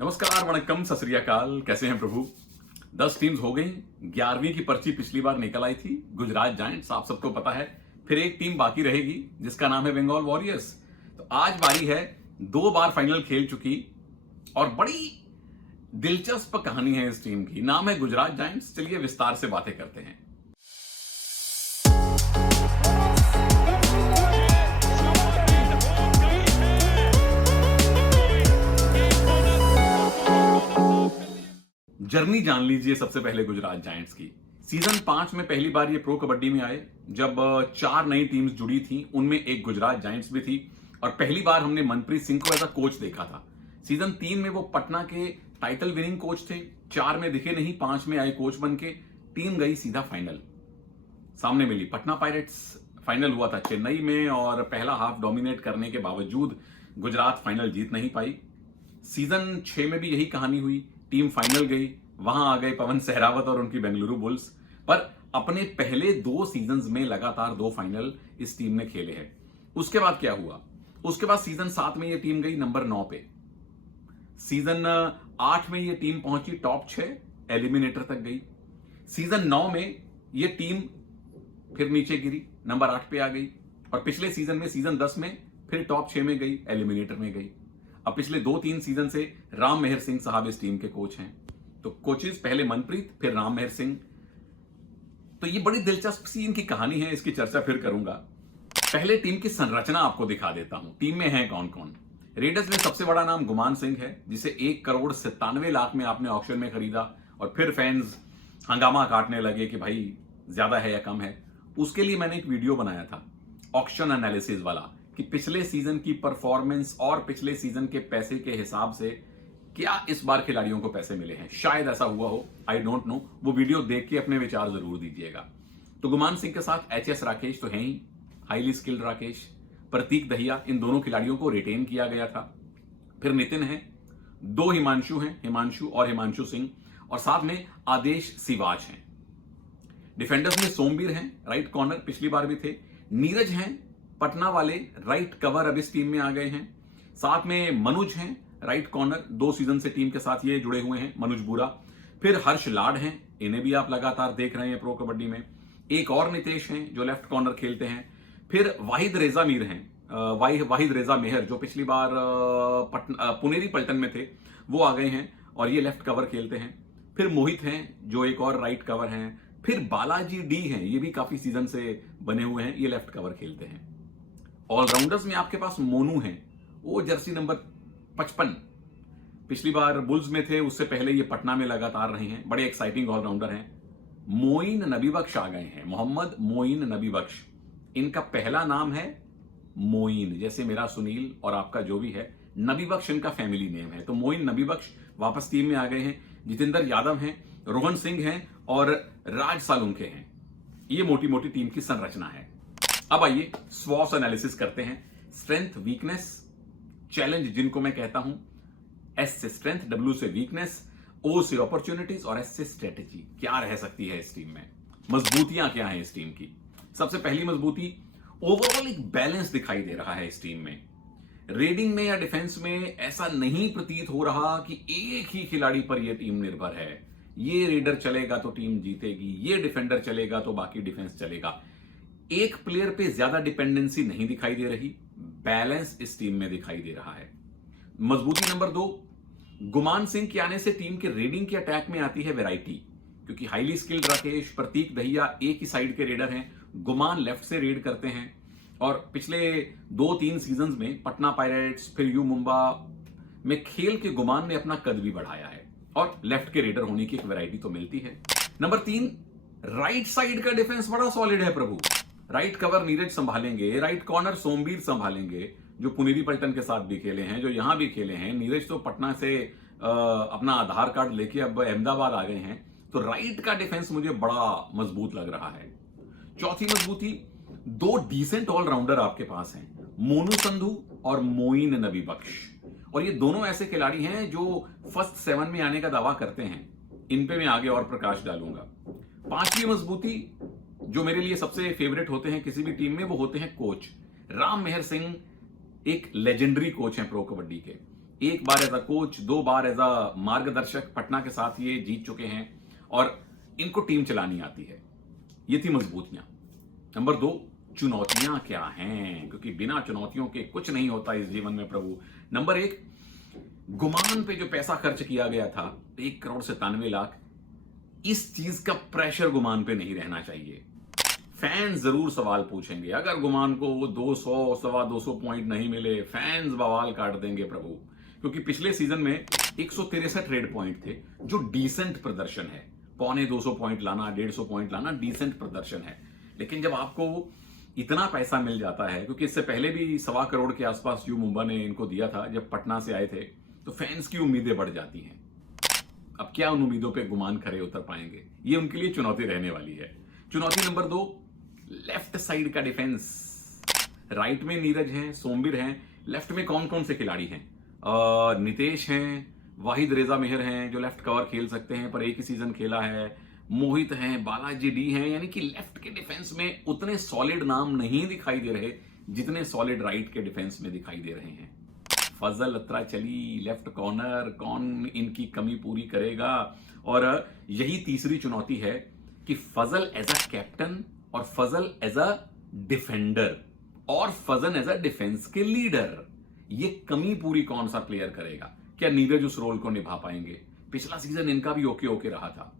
नमस्कार, वणक्कम, सत श्री अकाल। कैसे हैं प्रभु? 10 टीम्स हो गई। 11वीं की पर्ची पिछली बार निकल आई थी, गुजरात जायंट्स, आप सबको पता है। फिर एक टीम बाकी रहेगी जिसका नाम है बंगाल वॉरियर्स। तो आज बारी है, 2 बार फाइनल खेल चुकी और बड़ी दिलचस्प कहानी है इस टीम की। नाम है गुजरात जायंट्स। चलिए विस्तार से बातें करते हैं। जर्नी जान लीजिए सबसे पहले गुजरात जायंट्स की। सीजन 5 में पहली बार ये प्रो कबड्डी में आए, जब 4 नई टीम्स जुड़ी थी, उनमें एक गुजरात जायंट्स भी थी। और पहली बार हमने मनप्रीत सिंह को एज अ कोच देखा था। सीजन 3 में वो पटना के टाइटल विनिंग कोच थे। 4 में दिखे नहीं, 5 में आए कोच बन के। टीम गई सीधा फाइनल, सामने मिली पटना पायरेट्स। फाइनल हुआ था चेन्नई में और पहला हाफ डोमिनेट करने के बावजूद गुजरात फाइनल जीत नहीं पाई। सीजन 6 में भी यही कहानी हुई। टीम फाइनल गई, वहां आ गए पवन सहरावत और उनकी बेंगलुरु बुल्स। पर अपने पहले 2 सीजन्स में लगातार 2 फाइनल इस टीम ने खेले हैं। उसके बाद क्या हुआ? उसके बाद सीजन 7 में ये टीम गई नंबर 9 पे। सीजन 8 में ये टीम पहुंची टॉप 6, एलिमिनेटर तक गई। सीजन 9 में ये टीम फिर नीचे गिरी, नंबर 8 पे आ गई। और पिछले सीजन में, सीजन 10 में फिर टॉप 6 में गई, एलिमिनेटर में गई। अब पिछले 2-3 सीजन से राम मेहर सिंह साहब इस टीम के कोच हैं। तो कोचेस पहले मनप्रीत, फिर राम मेहर सिंह। तो ये बड़ी दिलचस्प सी इनकी कहानी है, इसकी चर्चा फिर करूंगा। पहले टीम की संरचना आपको दिखा देता हूं। टीम में है कौन कौन। रेडर्स में सबसे बड़ा नाम गुमान सिंह है, जिसे 1,97,00,000 में आपने ऑक्शन में खरीदा और फिर फैंस हंगामा काटने लगे कि भाई ज्यादा है या कम है। उसके लिए मैंने एक वीडियो बनाया था ऑक्शन एनालिसिस वाला, कि पिछले सीजन की परफॉर्मेंस और पिछले सीजन के पैसे के हिसाब से क्या इस बार खिलाड़ियों को पैसे मिले हैं। शायद ऐसा हुआ हो, आई डोंट नो। वो वीडियो देख के अपने विचार जरूर दीजिएगा। तो गुमान सिंह के साथ एचएस राकेश तो है ही, हाईली स्किल्ड राकेश। प्रतीक दहिया, इन दोनों खिलाड़ियों को रिटेन किया गया था। फिर नितिन है, 2 हिमांशु हैं, हिमांशु और हिमांशु सिंह, और साथ में आदेश सिवाच हैं। डिफेंडर्स में सोमवीर हैं, राइट कॉर्नर, पिछली बार भी थे। नीरज हैं, पटना वाले, राइट कवर, अब इस टीम में आ गए हैं। साथ में मनुज हैं, राइट कॉर्नर, 2 सीजन से टीम के साथ ये जुड़े हुए हैं, मनुज बुरा। फिर हर्ष लाड हैं, इन्हें भी आप लगातार देख रहे हैं प्रो कबड्डी में। एक और नितेश हैं जो लेफ्ट कॉर्नर खेलते हैं। फिर वाहिद रेजा मीर हैं, वाहिद रेजा मेहर, जो पिछली बार पुनेरी पलटन में थे, वो आ गए हैं और ये लेफ्ट कवर खेलते हैं। फिर मोहित हैं जो एक और राइट कवर हैं। फिर बालाजी डी हैं, ये भी काफी सीजन से बने हुए हैं, ये लेफ्ट कवर खेलते हैं। ऑलराउंडर्स में आपके पास मोनू हैं, वो जर्सी नंबर 55, पिछली बार बुल्स में थे, उससे पहले ये पटना में लगातार रहे हैं। बड़े एक्साइटिंग ऑलराउंडर हैं। मोइन नबी बख्श आ गए हैं, मोहम्मद मोइन नबी बख्श। इनका पहला नाम है मोइन, जैसे मेरा सुनील और आपका जो भी है। नबी बख्श इनका फैमिली नेम है, तो मोइन नबी बख्श वापस टीम में आ गए हैं। जितेंद्र यादव हैं, रोहन सिंह हैं और राज सालुंके हैं। ये मोटी मोटी टीम की संरचना है। अब आइए स्वॉट एनालिसिस करते हैं। स्ट्रेंथ, वीकनेस, चैलेंज जिनको मैं कहता हूं, एस से स्ट्रेंथ, डब्ल्यू से वीकनेस, ओ से अपॉर्चुनिटीज और एस से स्ट्रेटेजी। क्या रह सकती है इस टीम में, मजबूतियां क्या हैं इस टीम की। सबसे पहली मजबूती, ओवरऑल एक बैलेंस दिखाई दे रहा है इस टीम में। रेडिंग में या डिफेंस में ऐसा नहीं प्रतीत हो रहा कि एक ही खिलाड़ी पर यह टीम निर्भर है। ये रेडर चलेगा तो टीम जीतेगी, ये डिफेंडर चलेगा तो बाकी डिफेंस चलेगा। एक प्लेयर पे ज्यादा डिपेंडेंसी नहीं दिखाई दे रही, बैलेंस इस टीम में दिखाई दे रहा है। मजबूती नंबर 2, गुमान सिंह के आने से टीम के रेडिंग के अटैक में आती है वैरायटी, क्योंकि हाईली स्किल्ड राकेश, प्रतीक दहिया एक ही साइड के रेडर हैं, गुमान लेफ्ट से रेड करते हैं। और पिछले 2-3 सीजन में पटना पायरेट्स, फिर यू मुंबा में खेल के गुमान ने अपना कद भी बढ़ाया है और लेफ्ट के रेडर होने की एक वैरायटी तो मिलती है। नंबर 3, राइट साइड का डिफेंस बड़ा सॉलिड है प्रभु। राइट कवर नीरज संभालेंगे, राइट कॉर्नर सोमवीर संभालेंगे, जो पुनेरी पलटन के साथ भी खेले हैं, जो यहां भी खेले हैं। नीरज तो पटना से अपना आधार कार्ड लेके अब अहमदाबाद आ गए हैं। तो राइट का डिफेंस मुझे बड़ा मजबूत लग रहा है। चौथी मजबूती, 2 डिसेंट ऑलराउंडर आपके पास हैं, मोनू संधू और मोइन नबी बख्श। और ये दोनों ऐसे खिलाड़ी हैं जो फर्स्ट 7 में आने का दावा करते हैं। इन पे मैं आगे और प्रकाश डालूंगा। 5वीं मजबूती, जो मेरे लिए सबसे फेवरेट होते हैं किसी भी टीम में, वो होते हैं कोच। राम मेहर सिंह एक लेजेंडरी कोच हैं प्रो कबड्डी के। एक बार एज अ कोच, 2 बार एज अ मार्गदर्शक पटना के साथ ये जीत चुके हैं और इनको टीम चलानी आती है। ये थी मजबूतियां। नंबर 2, चुनौतियां क्या हैं, क्योंकि बिना चुनौतियों के कुछ नहीं होता इस जीवन में प्रभु। नंबर 1, गुमान पे जो पैसा खर्च किया गया था 1,97,00,000, इस चीज का प्रेशर गुमान पे नहीं रहना चाहिए। फैंस जरूर सवाल पूछेंगे, अगर गुमान को वो 200 सवा 200 पॉइंट नहीं मिले, फैंस बवाल काट देंगे प्रभु, क्योंकि पिछले सीजन में 163 रेड पॉइंट थे, जो डिसेंट प्रदर्शन है। पौने 200 पॉइंट लाना, 150 पॉइंट लाना डिसेंट प्रदर्शन है। लेकिन जब आपको इतना पैसा मिल जाता है, क्योंकि इससे पहले भी 1.25 करोड़ के आसपास यू मुंबा ने इनको दिया था जब पटना से आए थे, तो फैंस की उम्मीदें बढ़ जाती हैं। अब क्या उन उम्मीदों पे गुमान खरे उतर पाएंगे, ये उनके लिए चुनौती रहने वाली है। चुनौती नंबर 2, लेफ्ट साइड का डिफेंस। राइट में नीरज हैं, सोमवीर हैं, लेफ्ट में कौन कौन से खिलाड़ी हैं? नितेश हैं, वाहिद रेजा मेहर हैं जो लेफ्ट कवर खेल सकते हैं पर एक ही सीजन खेला है, मोहित हैं, बालाजी डी हैं, यानी कि लेफ्ट के डिफेंस में उतने सॉलिड नाम नहीं दिखाई दे रहे जितने सॉलिड राइट के डिफेंस में दिखाई दे रहे हैं। फजल अत्रा चली लेफ्ट कॉर्नर, कौन इनकी कमी पूरी करेगा? और यही तीसरी चुनौती है कि फजल एज अ कैप्टन और फजल एज अ डिफेंडर और फजल एज अ डिफेंस के लीडर, ये कमी पूरी कौन सा प्लेयर करेगा? क्या नीरज उस रोल को निभा पाएंगे? पिछला सीजन इनका भी ओके ओके रहा था,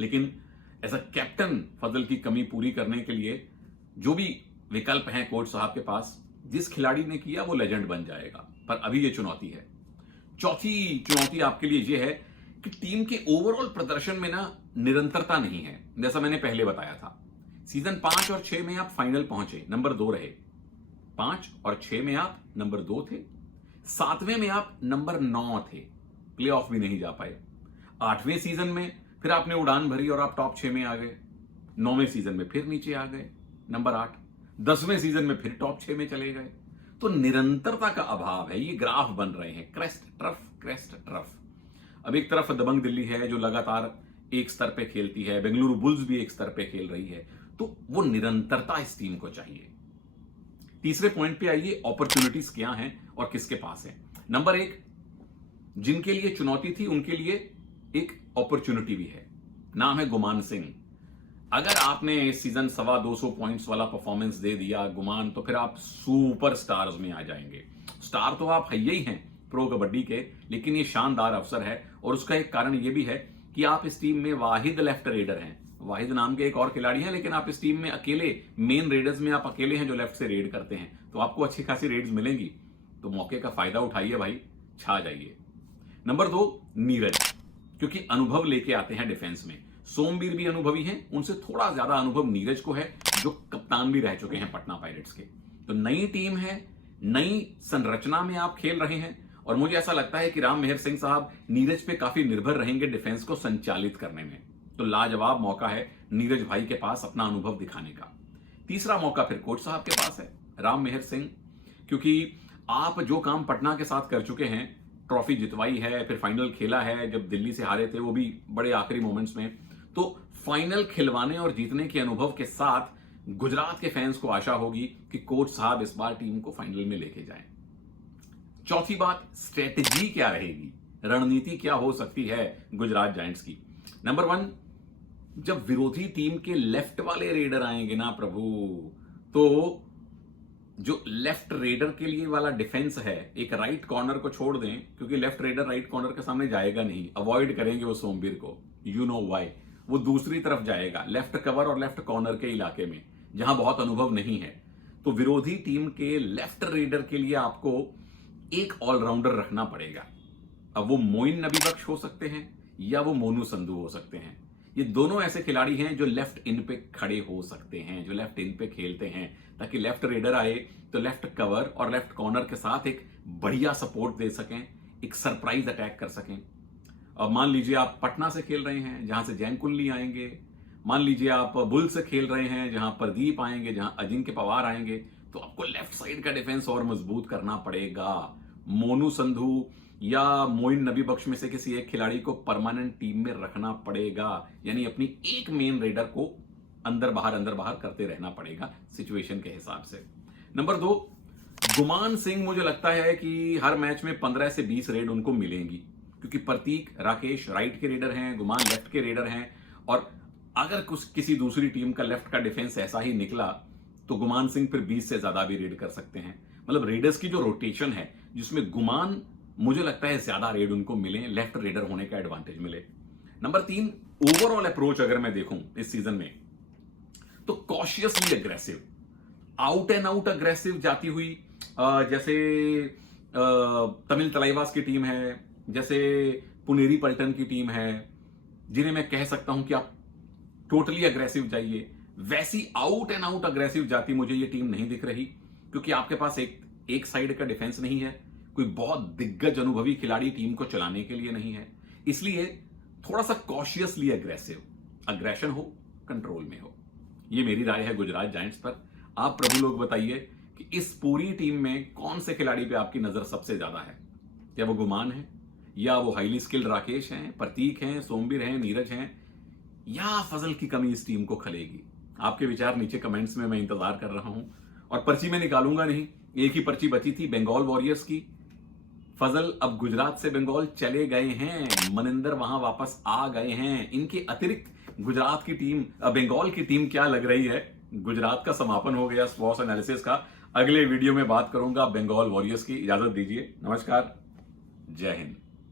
लेकिन एज अ कैप्टन फजल की कमी पूरी करने के लिए जो भी विकल्प हैं कोच साहब के पास, जिस खिलाड़ी ने किया वो लेजेंड बन जाएगा। पर अभी ये चुनौती है। चौथी चुनौती आपके लिए ये है कि टीम के ओवरऑल प्रदर्शन में ना निरंतरता नहीं है। जैसा मैंने पहले बताया था, सीजन 5 और 6 में आप फाइनल पहुंचे, नंबर 2 रहे। 5 और 6 में आप नंबर 2 थे, 7वें में आप नंबर 9 थे, प्लेऑफ भी नहीं जा पाए। 8वें सीजन में फिर आपने उड़ान भरी और आप टॉप 6 में आ गए। 9वें सीजन में फिर नीचे आ गए, नंबर 8। 10वें सीजन में फिर टॉप 6 में चले गए। तो निरंतरता का अभाव है। ये ग्राफ बन रहे हैं, क्रेस्ट ट्रफ क्रेस्ट ट्रफ। अब एक तरफ दबंग दिल्ली है जो लगातार एक स्तर पे खेलती है, बेंगलुरु बुल्स भी एक स्तर पे खेल रही है, तो वो निरंतरता इस टीम को चाहिए। तीसरे पॉइंट पे आइए, अपॉर्चुनिटीज क्या हैं और किसके पास है। नंबर 1, जिनके लिए चुनौती थी उनके लिए एक अपॉर्चुनिटी भी है, नाम है गुमान सिंह। अगर आपने इस सीजन 225 पॉइंट्स वाला परफॉर्मेंस दे दिया गुमान, तो फिर आप सुपर स्टार्स में आ जाएंगे। स्टार तो आप है ही हैं प्रो कबड्डी के, लेकिन ये शानदार अवसर है और उसका एक कारण ये भी है कि आप इस टीम में वाहिद लेफ्ट रेडर हैं। वाहिद नाम के एक और खिलाड़ी हैं, लेकिन आप इस टीम में अकेले, मेन रेडर्स में आप अकेले हैं जो लेफ्ट से रेड करते हैं, तो आपको अच्छी खासी रेड्स मिलेंगी। तो मौके का फायदा उठाइए भाई, छा जाइए। नंबर 2, नीरज, क्योंकि अनुभव लेके आते हैं डिफेंस में। सोमवीर भी अनुभवी हैं, उनसे थोड़ा ज्यादा अनुभव नीरज को है, जो कप्तान भी रह चुके हैं पटना पायरेट्स के। तो नई टीम है, नई संरचना में आप खेल रहे हैं, और मुझे ऐसा लगता है कि राम मेहर सिंह साहब नीरज पे काफी निर्भर रहेंगे डिफेंस को संचालित करने में। तो लाजवाब मौका है नीरज भाई के पास अपना अनुभव दिखाने का। तीसरा मौका फिर कोच साहब के पास है, राम मेहर सिंह, क्योंकि आप जो काम पटना के साथ कर चुके हैं, ट्रॉफी जितवाई है, फिर फाइनल खेला है, जब दिल्ली से हारे थे वो भी बड़े आखिरी मोमेंट्स में, तो फाइनल खिलवाने और जीतने के अनुभव के साथ गुजरात के फैंस को आशा होगी कि कोच साहब इस बार टीम को फाइनल में लेके जाएं। चौथी बात, स्ट्रेटेजी क्या रहेगी, रणनीति क्या हो सकती है गुजरात जायंट्स की। नंबर 1, जब विरोधी टीम के लेफ्ट वाले रेडर आएंगे ना प्रभु, तो जो लेफ्ट रेडर के लिए वाला डिफेंस है, एक राइट कॉर्नर को छोड़ दें, क्योंकि लेफ्ट रेडर राइट कॉर्नर के सामने जाएगा नहीं, अवॉइड करेंगे वो सोमवीर को, यू नो व्हाई। वो दूसरी तरफ जाएगा, लेफ्ट कवर और लेफ्ट कॉर्नर के इलाके में, जहां बहुत अनुभव नहीं है। तो विरोधी टीम के लेफ्ट रेडर के लिए आपको एक ऑलराउंडर रखना पड़ेगा। अब वो मोइन नबी बख्श हो सकते हैं या वो मोनू संधू हो सकते हैं। ये दोनों ऐसे खिलाड़ी हैं जो लेफ्ट इन पे खड़े हो सकते हैं, जो लेफ्ट इन पे खेलते हैं, ताकि लेफ्ट रेडर आए तो लेफ्ट कवर और लेफ्ट कॉर्नर के साथ एक बढ़िया सपोर्ट दे सकें, एक सरप्राइज अटैक कर सकें। अब मान लीजिए आप पटना से खेल रहे हैं जहां से जैन कुल्ली आएंगे, मान लीजिए आप बुल से खेल रहे हैं जहां प्रदीप आएंगे, जहां अजिंक्य पवार आएंगे, तो आपको लेफ्ट साइड का डिफेंस और मजबूत करना पड़ेगा। मोनू संधू या मोइन नबी बख्श में से किसी एक खिलाड़ी को परमानेंट टीम में रखना पड़ेगा, यानी अपनी एक मेन रेडर को अंदर बाहर करते रहना पड़ेगा सिचुएशन के हिसाब से। नंबर 2, गुमान सिंह मुझे लगता है कि हर मैच में 15 से 20 रेड उनको मिलेंगी, क्योंकि प्रतीक राकेश राइट के रेडर हैं, गुमान लेफ्ट के रेडर हैं, और अगर कुछ किसी दूसरी टीम का लेफ्ट का डिफेंस ऐसा ही निकला तो गुमान सिंह फिर 20 से ज्यादा भी रेड कर सकते हैं। मतलब रेडर्स की जो रोटेशन है जिसमें गुमान, मुझे लगता है ज्यादा रेड उनको मिले, लेफ्ट रेडर होने का एडवांटेज मिले। नंबर 3, ओवरऑल अप्रोच अगर मैं देखूं इस सीजन में तो cautiously aggressive, out and out aggressive जाती हुई, जैसे तमिल तलाइवास की टीम है, जैसे पुनेरी पल्टन की टीम है, जिन्हें मैं कह सकता हूं कि आप टोटली अग्रेसिव जाइए, वैसी आउट एंड आउट अग्रेसिव जाती मुझे ये टीम नहीं दिख रही, क्योंकि आपके पास एक साइड का डिफेंस नहीं है, कोई बहुत दिग्गज अनुभवी खिलाड़ी टीम को चलाने के लिए नहीं है, इसलिए थोड़ा सा कॉशियसली अग्रेसिव, अग्रेशन हो, कंट्रोल में हो। ये मेरी राय है गुजरात जायंट्स पर। आप प्रभु लोग बताइए कि इस पूरी टीम में कौन से खिलाड़ी पे आपकी नजर सबसे ज्यादा है? क्या वो गुमान है, या वो हाईली स्किल्ड राकेश हैं, प्रतीक हैं, सोमवीर हैं, नीरज हैं, या फजल की कमी इस टीम को खलेगी? आपके विचार नीचे कमेंट्स में मैं इंतजार कर रहा हूं। और पर्ची में निकालूंगा नहीं, एक ही पर्ची बची थी बंगाल वॉरियर्स की। फजल अब गुजरात से बंगाल चले गए हैं, मनिंदर वहां वापस आ गए हैं। इनके अतिरिक्त गुजरात की टीम, बंगाल की टीम क्या लग रही है? गुजरात का समापन हो गया स्वॉस एनालिसिस का। अगले वीडियो में बात करूंगा बंगाल वॉरियर्स की। इजाजत दीजिए, नमस्कार, जय हिंद।